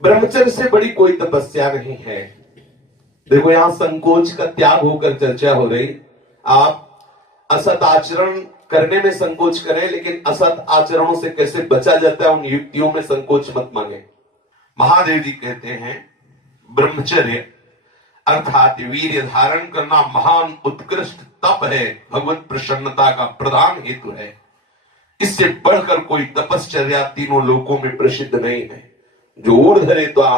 ब्रह्मचर्य से बड़ी कोई तपस्या नहीं है। देखो, यहां संकोच का त्याग होकर चर्चा हो रही। आप असत आचरण करने में संकोच करें, लेकिन असत आचरणों से कैसे बचा जाता है उन युक्तियों में संकोच मत मांगे। महादेव जी कहते हैं ब्रह्मचर्य अर्थात वीर्य धारण करना महान उत्कृष्ट तप है, भगवत प्रसन्नता का प्रधान हेतु है। इससे बढ़कर कोई तपश्चर्या तीनों लोकों में प्रसिद्ध नहीं है। जो ऊर्ध्वरेत्वा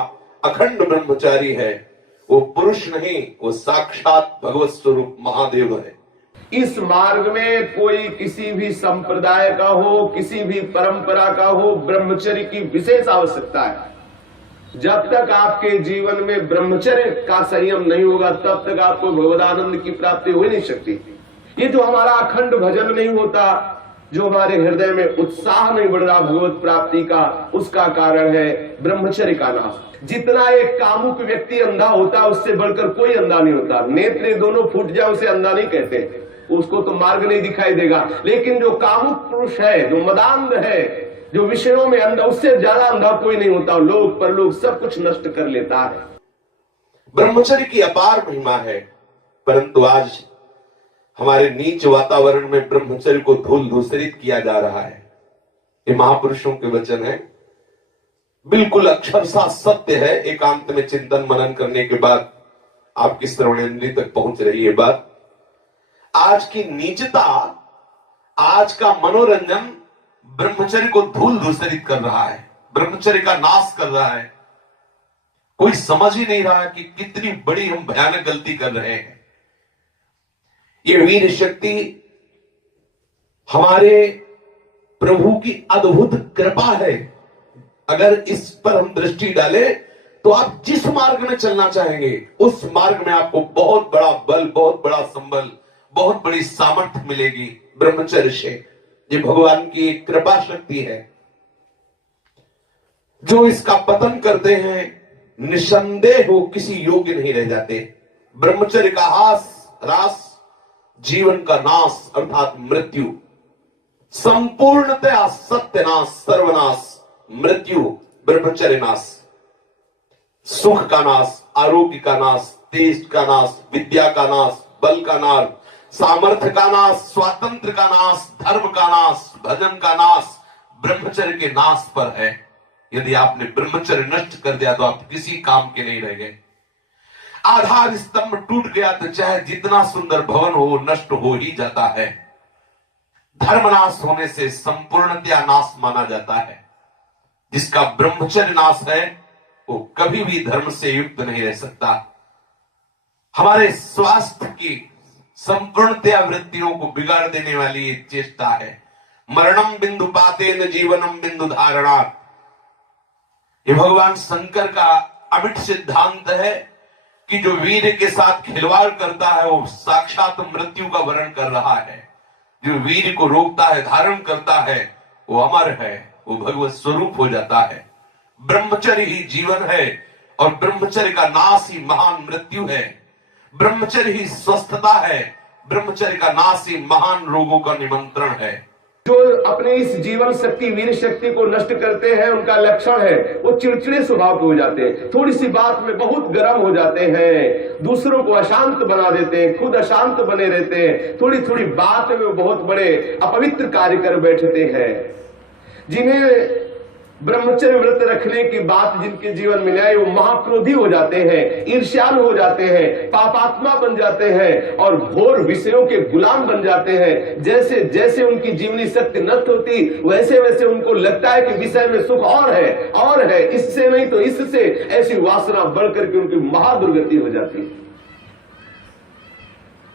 अखंड ब्रह्मचारी है वो पुरुष नहीं, वो साक्षात भगवत स्वरूप महादेव है। इस मार्ग में कोई किसी भी संप्रदाय का हो, किसी भी परंपरा का हो, ब्रह्मचर्य की विशेष आवश्यकता है। जब तक आपके जीवन में ब्रह्मचर्य का संयम नहीं होगा तब तक आपको भगवदानंद की प्राप्ति हो ही नहीं सकती। ये जो हमारा अखंड भजन नहीं होता, जो हमारे हृदय में उत्साह नहीं बढ़ रहा भगवत प्राप्ति का, उसका कारण है ब्रह्मचर्य का नाश। जितना एक कामुक व्यक्ति अंधा होता है उससे बढ़कर कोई अंधा नहीं होता। नेत्र दोनों फूट जाए उसे अंधा नहीं कहते, उसको तो मार्ग नहीं दिखाई देगा। लेकिन जो कामुक पुरुष है, जो मदांध है, जो विषयों में अंधा, उससे ज्यादा अंधा कोई नहीं होता। लोक परलोक सब कुछ नष्ट कर लेता है। ब्रह्मचर्य की अपार महिमा है, परंतु आज हमारे नीच वातावरण में ब्रह्मचर्य को धूल धूसरित किया जा रहा है। ये महापुरुषों के वचन है, बिल्कुल अक्षरशः सत्य है। एकांत में चिंतन मनन करने के बाद आपकी श्रवणेंद्रिय तक पहुंच रही है बात। आज की नीचता, आज का मनोरंजन ब्रह्मचर्य को धूल धूसरित कर रहा है, ब्रह्मचर्य का नाश कर रहा है। कोई समझ ही नहीं रहा कि कितनी बड़ी हम भयानक गलती कर रहे हैं। ये वीर शक्ति हमारे प्रभु की अद्भुत कृपा है। अगर इस पर हम दृष्टि डालें तो आप जिस मार्ग में चलना चाहेंगे उस मार्ग में आपको बहुत बड़ा बल, बहुत बड़ा संबल, बहुत बड़ी सामर्थ्य मिलेगी ब्रह्मचर्य से। ये भगवान की कृपा शक्ति है। जो इसका पतन करते हैं निसंदेह वो किसी योग्य नहीं रह जाते। ब्रह्मचर्य का ह्रास जीवन का नाश अर्थात मृत्यु, संपूर्णतया सत्यनाश, सर्वनाश, मृत्यु, ब्रह्मचर्य नाश, सुख का नाश, आरोग्य का नाश, तेज का नाश, विद्या का नाश, बल का नाश, सामर्थ्य का नाश, स्वातंत्र का नाश, धर्म का नाश, भजन का नाश ब्रह्मचर्य के नाश पर है। यदि आपने ब्रह्मचर्य नष्ट कर दिया तो आप किसी काम के नहीं रह गए। आधार स्तंभ टूट गया तो चाहे जितना सुंदर भवन हो नष्ट हो ही जाता है। धर्मनाश होने से संपूर्णतया नाश माना जाता है। जिसका ब्रह्मचर्य नाश है वो कभी भी धर्म से युक्त नहीं रह सकता। हमारे स्वास्थ्य की संपूर्णतया वृत्तियों को बिगाड़ देने वाली एक चेष्टा है। मरणम बिंदु पातेन जीवनम बिंदु धारणात्। ये भगवान शंकर का अमिट सिद्धांत है कि जो वीर के साथ खिलवाड़ करता है वो साक्षात मृत्यु का वर्ण कर रहा है। जो वीर को रोकता है, धारण करता है, वो अमर है, वो भगवत स्वरूप हो जाता है। ब्रह्मचर्य ही जीवन है और ब्रह्मचर्य का नाश ही महान मृत्यु है। ब्रह्मचर्य ही स्वस्थता है, ब्रह्मचर्य का नाश ही महान रोगों का निमंत्रण है। जो अपने इस जीवन शक्ति, वीर शक्ति को नष्ट करते हैं उनका लक्षण है वो चिड़चिड़े स्वभाव के हो जाते हैं। थोड़ी सी बात में बहुत गर्म हो जाते हैं, दूसरों को अशांत बना देते हैं, खुद अशांत बने रहते हैं। थोड़ी थोड़ी बात में वो बहुत बड़े अपवित्र कार्य कर बैठते हैं। जिन्हें ब्रह्मचर्य व्रत रखने की बात जिनके जीवन में आए वो महाक्रोधी हो जाते हैं, ईर्ष्यालु हो जाते हैं, पापात्मा बन जाते हैं और घोर विषयों के गुलाम बन जाते हैं। जैसे जैसे उनकी जीवनी शक्ति नष्ट होती वैसे वैसे उनको लगता है कि विषय में सुख और है, इससे नहीं तो इससे, ऐसी वासना बढ़ करके उनकी महादुर्गति हो जाती है।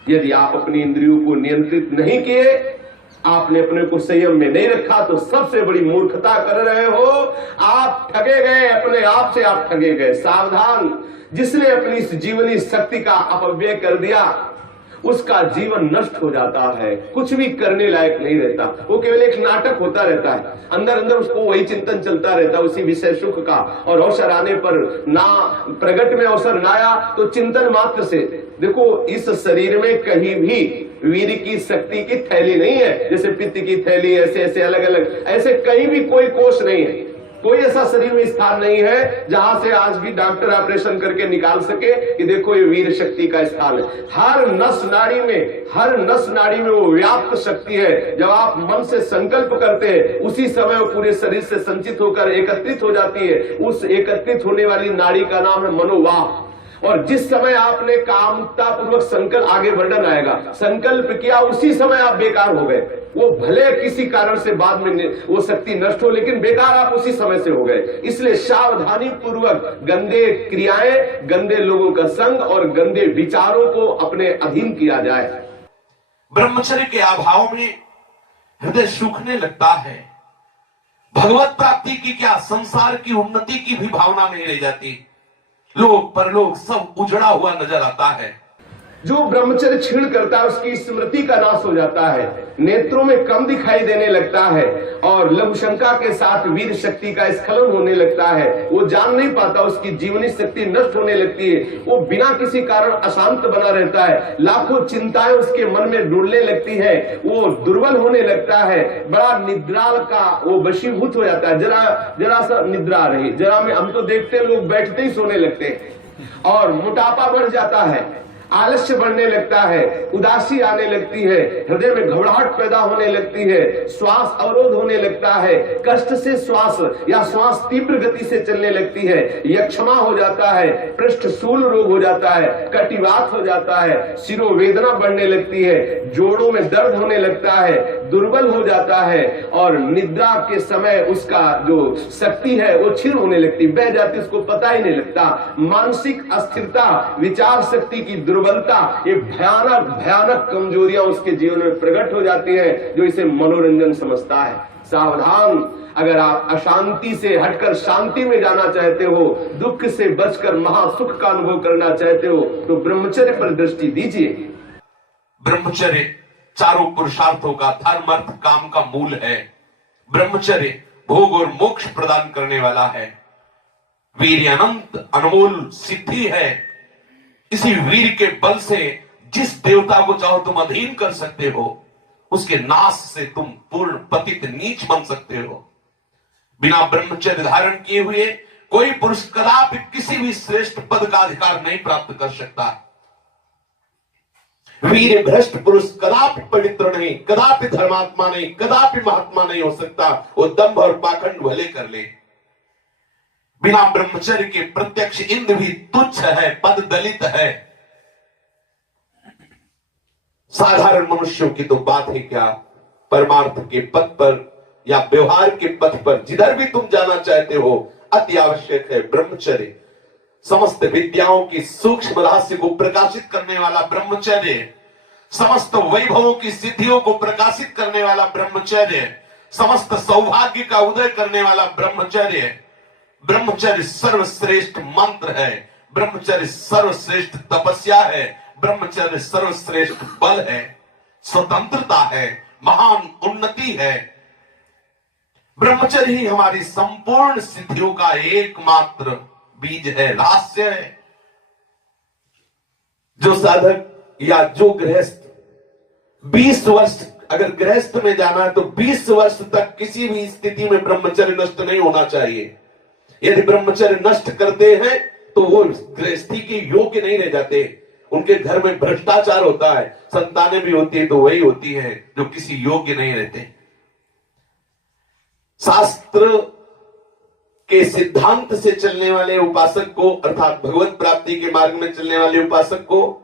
यदि आप अपनी इंद्रियों को नियंत्रित नहीं किए, आपने अपने को संयम में नहीं रखा तो सबसे बड़ी मूर्खता कर रहे हो। आप ठगे गए, अपने आप से आप ठगे गए। सावधान, जिसने अपनी इस जीवनी शक्ति का अपव्यय कर दिया उसका जीवन नष्ट हो जाता है, कुछ भी करने लायक नहीं रहता। वो केवल एक नाटक होता रहता है, अंदर अंदर उसको वही चिंतन चलता रहता है उसी विषय सुख का। और अवसर आने पर ना प्रगट में अवसर ना आया तो चिंतन मात्र से। देखो, इस शरीर में कहीं भी वीर की शक्ति की थैली नहीं है। जैसे पित्त की थैली, ऐसे ऐसे अलग अलग, ऐसे कहीं भी कोई कोष नहीं है। कोई ऐसा शरीर में स्थान नहीं है जहां से आज भी डॉक्टर ऑपरेशन करके निकाल सके कि देखो ये वीर शक्ति का स्थान है। हर नस नाड़ी में वो व्याप्त शक्ति है। जब आप मन से संकल्प करते हैं उसी समय वो पूरे शरीर से संचित होकर एकत्रित हो जाती है। उस एकत्रित होने वाली नाड़ी का नाम है मनोवाह। और जिस समय आपने कामुकता पूर्वक संकल्प, आगे वर्णन आएगा, संकल्प किया उसी समय आप बेकार हो गए। वो भले किसी कारण से बाद में वो शक्ति नष्ट हो, लेकिन बेकार आप उसी समय से हो गए। इसलिए सावधानी पूर्वक गंदे क्रियाएं, गंदे लोगों का संग और गंदे विचारों को अपने अधीन किया जाए। ब्रह्मचर्य के अभाव में हृदय सूखने लगता है। भगवत प्राप्ति की क्या, संसार की उन्नति की भी भावना नहीं रह जाती। लोक परलोक सब उजड़ा हुआ नजर आता है। जो ब्रह्मचर्य छीण करता है उसकी स्मृति का नाश हो जाता है, नेत्रों में कम दिखाई देने लगता है और लघुशंका के साथ वीर शक्ति का स्खलन होने लगता है। वो जान नहीं पाता, उसकी जीवनी शक्ति नष्ट होने लगती है। वो बिना किसी कारण अशांत बना रहता है, लाखों चिंताएं उसके मन में डुलने लगती है, वो दुर्बल होने लगता है, बड़ा निद्राल का वो वशीभूत हो जाता है। जरा सा निद्रा आ रही, जरा में हम तो देखते हैं लोग बैठते ही सोने लगते हैं और मोटापा बढ़ जाता है, आलस्य बढ़ने लगता है, उदासी आने लगती है, हृदय में घबराहट पैदा होने लगती है, श्वास अवरोध होने लगता है, कष्ट से श्वास या श्वास तीव्र गति से चलने लगती है, यक्षमा हो जाता है, पृष्ठशूल रोग हो जाता है, कटिवात हो जाता है, शिरोवेदना बढ़ने लगती है, जोड़ों में दर्द होने लगता है, दुर्बल हो जाता है और निद्रा के समय उसका जो शक्ति है वो क्षीण होने लगती, बह जाती, उसको पता ही नहीं लगता। मानसिक अस्थिरता, विचार शक्ति की दुर्बलता, ये भयानक भयानक कमजोरियां उसके जीवन में प्रकट हो जाती है, जो इसे मनोरंजन समझता है। सावधान, अगर आप अशांति से हटकर शांति में जाना चाहते हो, दुख से बचकर महासुख का अनुभव करना चाहते हो, तो ब्रह्मचर्य पर दृष्टि दीजिए। ब्रह्मचर्य चारों पुरुषार्थों का, धर्म अर्थ काम का मूल है। ब्रह्मचर्य भोग और मोक्ष प्रदान करने वाला है। वीर अनंत अनमोल सिद्धि है। इसी वीर के बल से जिस देवता को चाहो तुम अधीन कर सकते हो, उसके नाश से तुम पूर्ण पतित नीच बन सकते हो। बिना ब्रह्मचर्य धारण किए हुए कोई पुरुष कदापि किसी भी श्रेष्ठ पद का अधिकार नहीं प्राप्त कर सकता। वीर भ्रष्ट पुरुष कदापि पवित्र नहीं, कदापि धर्मात्मा नहीं, कदापि महात्मा नहीं हो सकता। वो दंभ और पाखंड भले कर ले। बिना ब्रह्मचर्य के प्रत्यक्ष इंद्र भी तुच्छ है, पद दलित है। साधारण मनुष्यों की तो बात है क्या, परमार्थ के पथ पर या व्यवहार के पथ पर जिधर भी तुम जाना चाहते हो, अति आवश्यक है ब्रह्मचर्य। समस्त विद्याओं की सूक्ष्म रहस्य को प्रकाशित करने वाला ब्रह्मचर्य, समस्त वैभवों की सिद्धियों को प्रकाशित करने वाला ब्रह्मचर्य, समस्त सौभाग्य का उदय करने वाला ब्रह्मचर्य। ब्रह्मचर्य सर्वश्रेष्ठ मंत्र है, ब्रह्मचर्य सर्वश्रेष्ठ तपस्या है, ब्रह्मचर्य सर्वश्रेष्ठ बल है, स्वतंत्रता है, महान उन्नति है। ब्रह्मचर्य ही हमारी संपूर्ण सिद्धियों का एकमात्र बीज है, रहस्य है। जो साधक या जो गृहस्थ 20 वर्ष अगर गृहस्थ में जाना है तो 20 वर्ष तक किसी भी स्थिति में ब्रह्मचर्य नष्ट नहीं होना चाहिए। यदि ब्रह्मचर्य नष्ट करते हैं तो वो गृहस्थी के योग्य नहीं रह जाते। उनके घर में भ्रष्टाचार होता है, संतानें भी होती है तो वही होती है जो किसी योग्य नहीं रहते। शास्त्र के सिद्धांत से चलने वाले उपासक को, अर्थात भगवत प्राप्ति के मार्ग में चलने वाले उपासक को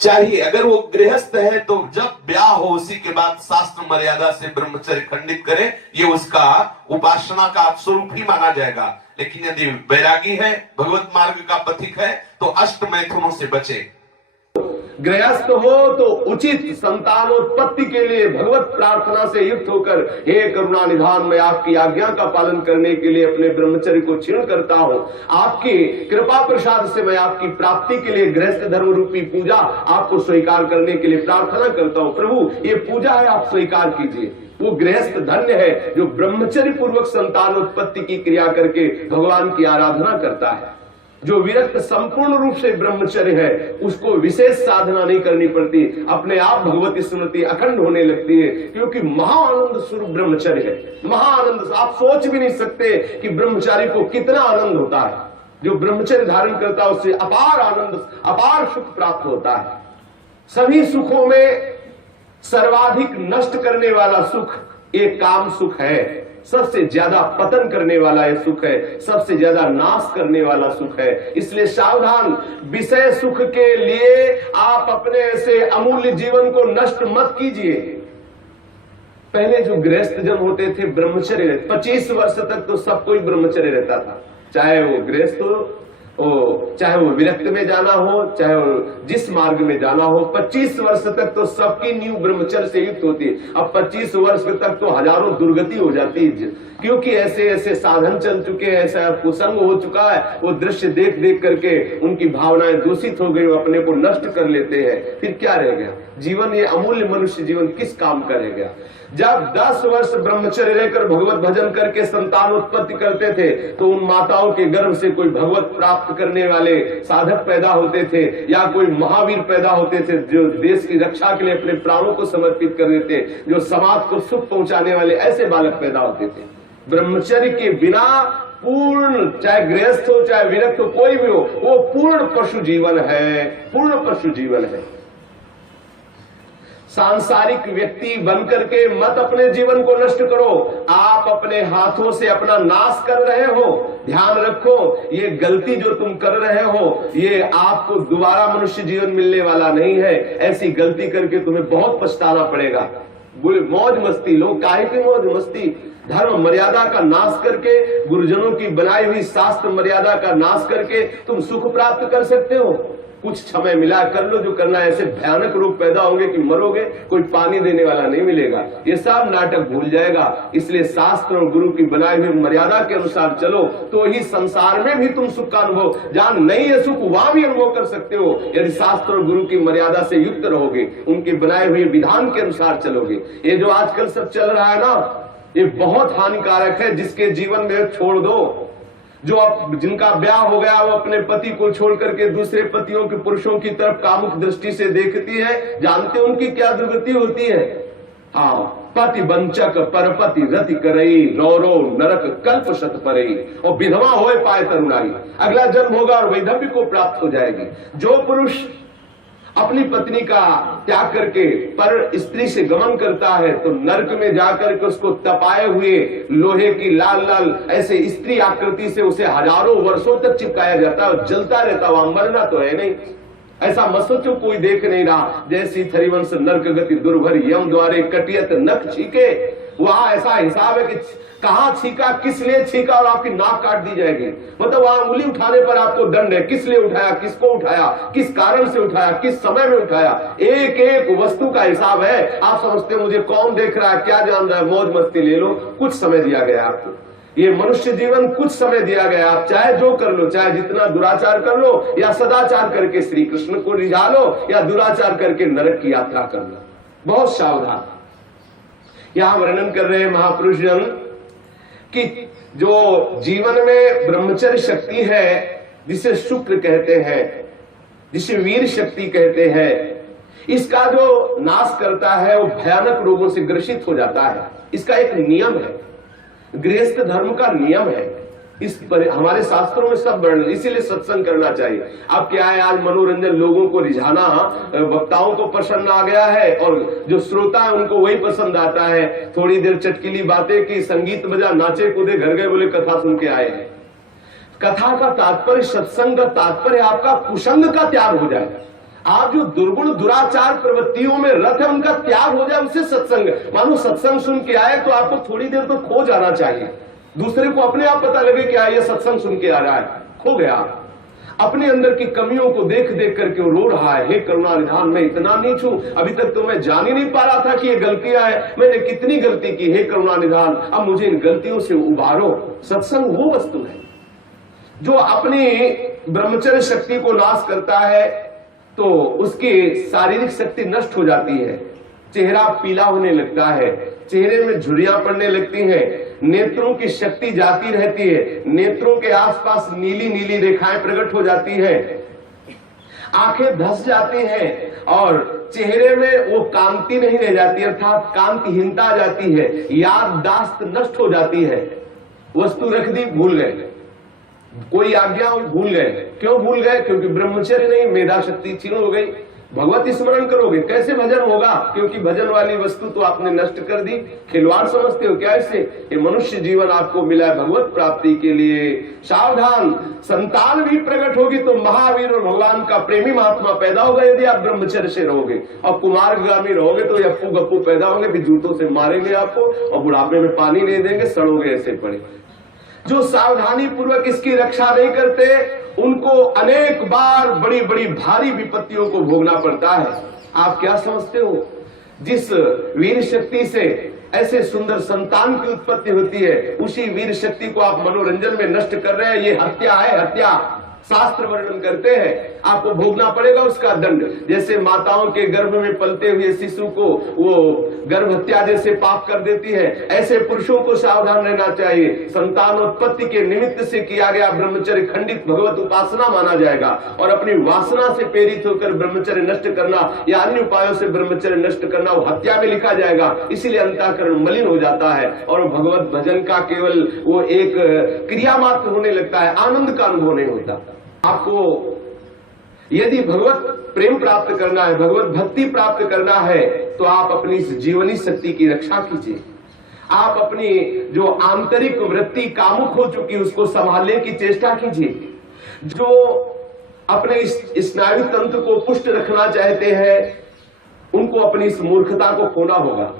चाहिए, अगर वो गृहस्थ है तो जब ब्याह हो उसी के बाद शास्त्र मर्यादा से ब्रह्मचर्य खंडित करे, ये उसका उपासना का स्वरूप ही माना जाएगा। लेकिन यदि वैरागी है, भगवत मार्ग का पथिक है, तो अष्ट मैथुनों से बचे। गृहस्थ हो तो उचित संतानोत्पत्ति के लिए भगवत प्रार्थना से युक्त होकर, हे करुणा निधान, मैं आपकी आज्ञा का पालन करने के लिए अपने ब्रह्मचर्य को क्षीण करता हूँ। आपकी कृपा प्रसाद से मैं आपकी प्राप्ति के लिए गृहस्थ धर्म रूपी पूजा आपको स्वीकार करने के लिए प्रार्थना करता हूँ। प्रभु, ये पूजा है, आप स्वीकार कीजिए। वो गृहस्थ धन्य है जो ब्रह्मचर्य पूर्वक संतानोत्पत्ति की क्रिया करके भगवान की आराधना करता है। जो विरक्त संपूर्ण रूप से ब्रह्मचर्य है उसको विशेष साधना नहीं करनी पड़ती, अपने आप भगवती स्मृति अखंड होने लगती है, क्योंकि महाआनंद स्वरूप ब्रह्मचर्य है। महाआनंद, आप सोच भी नहीं सकते कि ब्रह्मचारी को कितना आनंद होता है। जो ब्रह्मचर्य धारण करता है उससे अपार आनंद, अपार सुख प्राप्त होता है। सभी सुखों में सर्वाधिक नष्ट करने वाला सुख एक काम सुख है, सबसे ज्यादा पतन करने वाला यह सुख है, सबसे ज्यादा नाश करने वाला सुख है। इसलिए सावधान, विषय सुख के लिए आप अपने ऐसे अमूल्य जीवन को नष्ट मत कीजिए। पहले जो गृहस्थ जन होते थे ब्रह्मचर्य, 25 वर्ष तक तो सब कोई ब्रह्मचर्य रहता था, चाहे वो गृहस्थ हो, चाहे वो विरक्त में जाना हो, चाहे वो जिस मार्ग में जाना हो। 25 वर्ष तक तो सबकी नींव ब्रह्मचर्य से युक्त होती है। अब 25 वर्ष तक तो हजारों दुर्गति हो जाती है, क्योंकि ऐसे ऐसे साधन चल चुके हैं, ऐसा कुसंग हो चुका है, वो दृश्य देख देख करके उनकी भावनाएं दूषित हो गई, वो अपने को नष्ट कर लेते हैं। फिर क्या रह गया जीवन? ये अमूल्य मनुष्य जीवन किस काम का रह गया? जब 10 वर्ष ब्रह्मचर्य रहकर भगवत भजन करके संतान उत्पत्ति करते थे तो उन माताओं के गर्भ से कोई भगवत प्राप्त करने वाले साधक पैदा होते थे, या कोई महावीर पैदा होते थे जो देश की रक्षा के लिए अपने प्राणों को समर्पित कर देते, जो समाज को सुख पहुंचाने वाले ऐसे बालक पैदा होते थे। ब्रह्मचर्य के बिना पूर्ण, चाहे गृहस्थ हो चाहे विरक्त हो, कोई भी हो, वो पूर्ण पशु जीवन है, पूर्ण पशु जीवन है। सांसारिक व्यक्ति बनकर के मत अपने जीवन को नष्ट करो, आप अपने हाथों से अपना नाश कर रहे हो। ध्यान रखो, ये गलती जो तुम कर रहे हो ये आपको दोबारा मनुष्य जीवन मिलने वाला नहीं है। ऐसी गलती करके तुम्हें बहुत पछताना पड़ेगा। मौज मस्ती, लोग काहे की मौज मस्ती? धर्म मर्यादा का नाश करके, गुरुजनों की बनाई हुई शास्त्र मर्यादा का नाश करके तुम सुख प्राप्त कर सकते हो। कुछ समय मिला, कर लो जो करना है। ऐसे भयानक रोग पैदा होंगे कि मरोगे, कोई पानी देने वाला नहीं मिलेगा। ये सब नाटक भूल जाएगा। इसलिए शास्त्र और गुरु की बनाई हुई मर्यादा के अनुसार चलो, तो ही संसार में भी तुम सुख का अनुभव, जहां नहीं है सुख वहां भी अनुभव कर सकते हो, यदि शास्त्र और गुरु की मर्यादा से युक्त रहोगे, उनके बनाए हुए विधान के अनुसार चलोगे। ये जो आजकल सब चल रहा है ना, ये बहुत हानिकारक है। जिसके जीवन में छोड़ दो, जो अब जिनका ब्याह हो गया वो अपने पति को छोड़ करके दूसरे पतियों के पुरुषों की तरफ कामुक दृष्टि से देखती है, जानते उनकी क्या दुर्गति होती है? हाँ, पति वंचक परपति रति करई, रौरो नरक कल्प शत परई, और विधवा होए पाए तरुणाई, अगला जन्म होगा और वैधव्य को प्राप्त हो जाएगी। जो पुरुष अपनी पत्नी का त्याग करके पर स्त्री से गमन करता है तो नरक में जाकर के उसको तपाए हुए लोहे की लाल लाल ऐसे स्त्री आकृति से उसे हजारों वर्षों तक चिपकाया जाता है और जलता रहता, वहां मरना तो है नहीं। ऐसा मत सोचो कोई देख नहीं रहा। जैसी थरिवंश नरक गति दुर्भर यम द्वारे कटियत नख छीके, वहां ऐसा हिसाब है कि कहां छीका, किस लिए छीका, और आपकी नाक काट दी जाएगी। मतलब वहां उंगली उठाने पर आपको दंड है, किस लिए उठाया, किसको उठाया, किस कारण से उठाया, किस समय में उठाया, एक एक वस्तु का हिसाब है। आप समझते मुझे कौन देख रहा है, क्या जान रहा है, मौज मस्ती ले लो। कुछ समय दिया गया आपको, ये मनुष्य जीवन कुछ समय दिया गया। आप चाहे जो कर लो, चाहे जितना दुराचार कर लो, या सदाचार करके श्री कृष्ण को रिझा लो, या दुराचार करके नरक की यात्रा कर लो। बहुत सावधान। यहां वर्णन कर रहे हैं महापुरुष जन कि जो जीवन में ब्रह्मचर्य शक्ति है, जिसे शुक्र कहते हैं, जिसे वीर शक्ति कहते हैं, इसका जो नाश करता है वो भयानक रोगों से ग्रसित हो जाता है। इसका एक नियम है, गृहस्थ धर्म का नियम है। इस पर हमारे शास्त्रों में सब वर्णन, इसीलिए सत्संग करना चाहिए। अब क्या है, आज मनोरंजन, लोगों को रिझाना, वक्ताओं को पसंद आ गया है और जो श्रोता है उनको वही पसंद आता है। थोड़ी देर चटकीली बातें की, संगीत बजा, नाचे कूदे, घर गए, बोले कथा सुन के आए हैं। कथा का तात्पर्य, सत्संग का तात्पर्य आपका कुसंग का त्याग हो जाए। आप जो दुर्गुण दुराचार प्रवृत्तियों में रत है उनका त्याग हो जाए, उससे सत्संग। मानो सत्संग सुन के आए तो आपको थोड़ी देर तो खो जाना चाहिए। दूसरे को अपने आप पता लगे कि ये सत्संग सुन के आ रहा है, खो गया। अपने अंदर की कमियों को देख देख करके वो रो रहा है, हे करुणा निधान, मैं इतना नीच हूं, अभी तक तो मैं जान ही नहीं पा रहा था कि ये गलतियां हैं, मैंने कितनी गलती की, हे करुणा निधान, अब मुझे इन गलतियों से उबारो। सत्संग वो वस्तु है जो अपनी ब्रह्मचर्य शक्ति को नाश करता है तो उसकी शारीरिक शक्ति नष्ट हो जाती है, चेहरा पीला होने लगता है, चेहरे में झुर्रियां पड़ने लगती हैं, नेत्रों की शक्ति जाती रहती है, नेत्रों के आसपास नीली नीली रेखाएं प्रकट हो जाती है, आंखें धस जाती हैं और चेहरे में वो कांति नहीं रह जाती, अर्थात कांतिहीनता आ जाती है, याददाश्त नष्ट हो जाती है। वस्तु रख दी, भूल गए, कोई आज्ञा भूल गए। क्यों भूल गए? क्योंकि ब्रह्मचर्य नहीं, मेधा शक्ति क्षीण हो गई। भगवत स्मरण करोगे, कैसे भजन होगा? क्योंकि भजन वाली वस्तु तो आपने नष्ट कर दी। खिलवाड़ समझते हो क्या इससे? ये मनुष्य जीवन आपको मिला है भगवत प्राप्ति के लिए। सावधान, संतान भी प्रकट होगी तो महावीर और भगवान का प्रेमी महात्मा पैदा होगा यदि आप ब्रह्मचर्य से रहोगे। और कुमारगामी रहोगे तो अप्पू गप्पू पैदा होंगे, फिर जूतों से मारेंगे आपको और बुढ़ापे में पानी नहीं देंगे, सड़ोगे ऐसे पड़े। जो सावधानी पूर्वक इसकी रक्षा नहीं करते उनको अनेक बार बड़ी बड़ी भारी विपत्तियों को भोगना पड़ता है। आप क्या समझते हो? जिस वीर शक्ति से ऐसे सुंदर संतान की उत्पत्ति होती है, उसी वीर शक्ति को आप मनोरंजन में नष्ट कर रहे हैं। ये हत्या है, हत्या। शास्त्र वर्णन करते हैं, आपको भोगना पड़ेगा उसका दंड। जैसे माताओं के गर्भ में पलते हुए शिशु को वो गर्भ हत्या जैसे पाप कर देती है, ऐसे पुरुषों को सावधान रहना चाहिए। संतानोत्पत्ति के निमित्त से किया गया ब्रह्मचर्य खंडित भगवत उपासना माना जाएगा और अपनी वासना से प्रेरित होकर ब्रह्मचर्य नष्ट करना या अन्य उपायों से ब्रह्मचर्य नष्ट करना वो हत्या में लिखा जाएगा। इसीलिए अंतःकरण मलिन हो जाता है और भगवत भजन का केवल वो एक क्रिया मात्र होने लगता है, आनंद का अनुभव नहीं होता। आपको यदि भगवत प्रेम प्राप्त करना है, भगवत भक्ति प्राप्त करना है, तो आप अपनी इस जीवनी शक्ति की रक्षा कीजिए। आप अपनी जो आंतरिक वृत्ति कामुक हो चुकी है उसको संभालने की चेष्टा कीजिए। जो अपने इस स्नायु तंत्र को पुष्ट रखना चाहते हैं उनको अपनी इस मूर्खता को खोना होगा।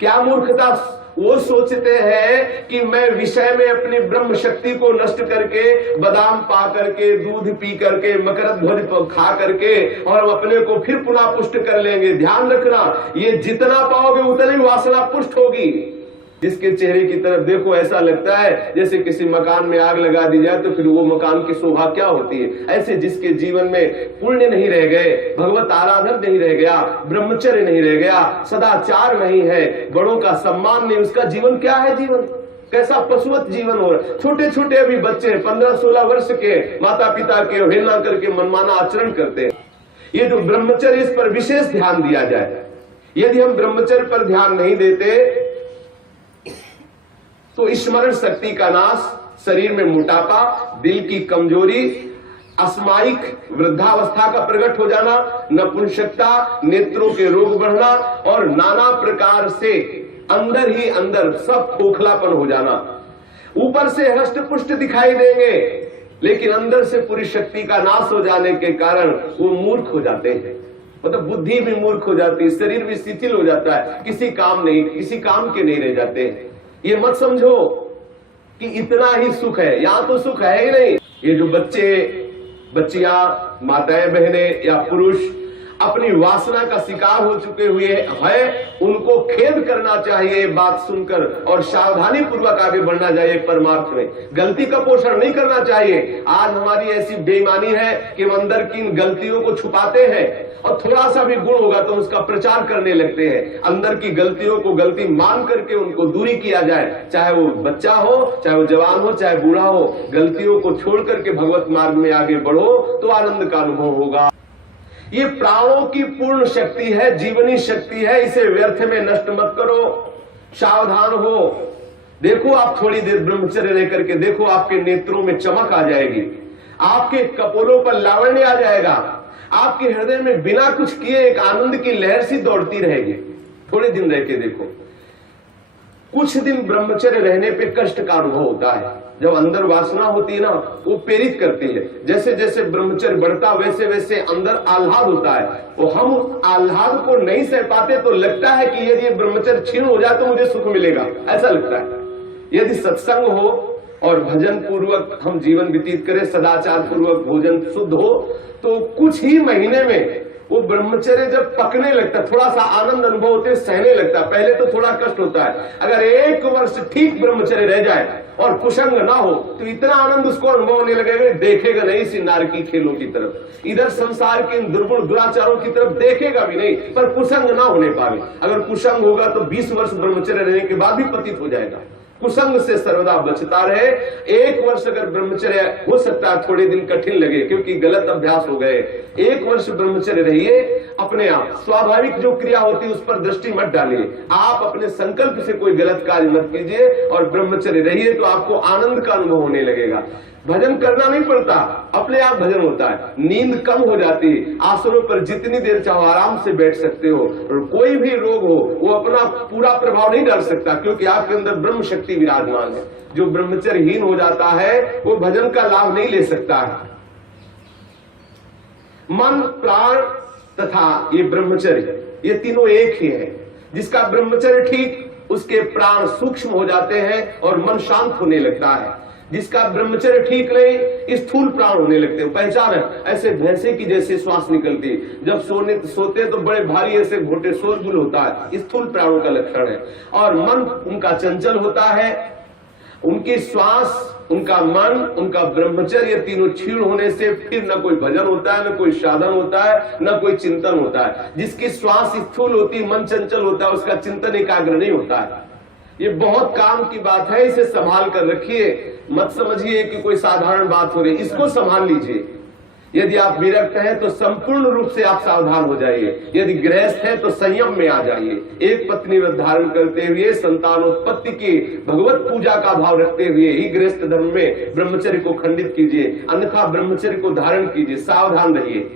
क्या मूर्खता? वो सोचते हैं कि मैं विषय में अपनी ब्रह्म शक्ति को नष्ट करके, बादाम पा करके, दूध पी करके, मकरंद ध्वज खा करके और हम अपने को फिर पुनः पुष्ट कर लेंगे। ध्यान रखना, ये जितना पाओगे उतनी वासना पुष्ट होगी। जिसके चेहरे की तरफ देखो ऐसा लगता है जैसे किसी मकान में आग लगा दी जाए तो फिर वो मकान की शोभा क्या होती है। ऐसे जिसके जीवन में पुण्य नहीं रह गए, भगवत आराधन नहीं रह गया, ब्रह्मचर्य नहीं रह गया, सदाचार नहीं है, बड़ों का सम्मान नहीं, उसका जीवन क्या है? जीवन कैसा पशुवत जीवन हो रहा है। छोटे छोटे अभी बच्चे 15-16 वर्ष के माता पिता के अवहेलना करके मनमाना आचरण करते हैं। ये जो ब्रह्मचर्य, इस पर विशेष ध्यान दिया जाए। यदि हम ब्रह्मचर्य पर ध्यान नहीं देते तो स्मरण शक्ति का नाश, शरीर में मोटापा, दिल की कमजोरी, अस्मायिक वृद्धावस्था का प्रकट हो जाना, नपुंसकता, नेत्रों के रोग बढ़ना और नाना प्रकार से अंदर ही अंदर सब खोखलापन हो जाना। ऊपर से हष्ट पुष्ट दिखाई देंगे लेकिन अंदर से पूरी शक्ति का नाश हो जाने के कारण वो मूर्ख हो जाते हैं। मतलब बुद्धि भी मूर्ख हो जाती है, शरीर भी शिथिल हो जाता है, किसी काम के नहीं रह जाते हैं। ये मत समझो कि इतना ही सुख है, यहां तो सुख है ही नहीं। ये जो बच्चे, बच्चियां, माताएं, बहनें या पुरुष अपनी वासना का शिकार हो चुके हुए हैं, उनको खेद करना चाहिए बात सुनकर और सावधानी पूर्वक आगे बढ़ना चाहिए परमार्थ में। गलती का पोषण नहीं करना चाहिए। आज हमारी ऐसी बेईमानी है कि हम अंदर की इन गलतियों को छुपाते हैं और थोड़ा सा भी गुण होगा तो उसका प्रचार करने लगते हैं। अंदर की गलतियों को गलती मान करके उनको दूरी किया जाए, चाहे वो बच्चा हो, चाहे वो जवान हो, चाहे बूढ़ा हो। गलतियों को छोड़ करके भगवत मार्ग में आगे बढ़ो तो आनंद का अनुभव होगा। ये प्राणों की पूर्ण शक्ति है, जीवनी शक्ति है, इसे व्यर्थ में नष्ट मत करो। सावधान हो। देखो आप थोड़ी देर ब्रह्मचर्य रह करके देखो, आपके नेत्रों में चमक आ जाएगी, आपके कपोलों पर लावण्य आ जाएगा, आपके हृदय में बिना कुछ किए एक आनंद की लहर सी दौड़ती रहेगी। थोड़े दिन रह के देखो। कुछ दिन ब्रह्मचर्य रहने पे कष्ट का अनुभव होता है। जब अंदर वासना होती है ना, वो प्रेरित करती है। जैसे जैसे ब्रह्मचर्य बढ़ता वैसे वैसे अंदर आह्लाद होता है। वो हम आह्लाद को नहीं सह पाते तो लगता है कि यदि ब्रह्मचर्य क्षीण हो जाए तो मुझे सुख मिलेगा, ऐसा लगता है। यदि सत्संग हो और भजन पूर्वक हम जीवन व्यतीत करें, सदाचार पूर्वक भोजन शुद्ध हो, तो कुछ ही महीने में वो ब्रह्मचर्य जब पकने लगता, थोड़ा सा आनंद अनुभव होते सहने लगता। पहले तो थोड़ा कष्ट होता है। अगर 1 वर्ष ठीक ब्रह्मचर्य रह जाए और कुसंग ना हो तो इतना आनंद उसको अनुभव होने लगेगा, देखेगा नहीं इसी नारकी खेलों की तरफ, इधर संसार के इन दुर्गुण दुराचारों की तरफ देखेगा भी नहीं, पर कुसंग ना होने पावे। अगर कुसंग होगा तो 20 वर्ष ब्रह्मचर्य रहने के बाद भी पतित हो जाएगा। कुसंग से सर्वदा बचता रहे। 1 वर्ष अगर ब्रह्मचर्य, हो सकता है थोड़े दिन कठिन लगे क्योंकि गलत अभ्यास हो गए, 1 वर्ष ब्रह्मचर्य रहिए। अपने आप स्वाभाविक जो क्रिया होती है उस पर दृष्टि मत डालिए, आप अपने संकल्प से कोई गलत कार्य मत कीजिए और ब्रह्मचर्य रहिए, तो आपको आनंद का अनुभव होने लगेगा। भजन करना नहीं पड़ता, अपने आप भजन होता है। नींद कम हो जाती है, आसनों पर जितनी देर चाहो आराम से बैठ सकते हो, और कोई भी रोग हो वो अपना पूरा प्रभाव नहीं डाल सकता क्योंकि आपके अंदर ब्रह्म शक्ति विराजमान है। जो ब्रह्मचर्यहीन हो जाता है वो भजन का लाभ नहीं ले सकता है। मन, प्राण तथा ये ब्रह्मचर्य, ये तीनों एक ही है। जिसका ब्रह्मचर्य ठीक, उसके प्राण सूक्ष्म हो जाते हैं और मन शांत होने लगता है। जिसका ब्रह्मचर्य ठीक नहीं, स्थूल प्राण होने लगते हैं। पहचान है, ऐसे भैंसे की जैसे श्वास निकलती है, जब सोते तो बड़े भारी ऐसे घोटे शोरगुल होता है, स्थूल प्राणों का लक्षण है। और मन उनका चंचल होता है, उनकी श्वास, उनका मन, उनका ब्रह्मचर्य, तीनों क्षीण होने से फिर न कोई भजन होता है, न कोई साधन होता है, न कोई चिंतन होता है। जिसकी श्वास स्थूल होती, मन चंचल होता है, उसका चिंतन एकाग्र नहीं होता है। ये बहुत काम की बात है, इसे संभाल कर रखिए। मत समझिए कि कोई साधारण बात हो रही, इसको संभाल लीजिए। यदि आप विरक्त हैं तो संपूर्ण रूप से आप सावधान हो जाइए। यदि गृहस्थ हैं तो संयम में आ जाइए। एक पत्नी व्रत धारण करते हुए, संतानोत्पत्ति की भगवत पूजा का भाव रखते हुए ही गृहस्थ धर्म में ब्रह्मचर्य को खंडित कीजिए, अन्यथा ब्रह्मचर्य को धारण कीजिए। सावधान रहिए।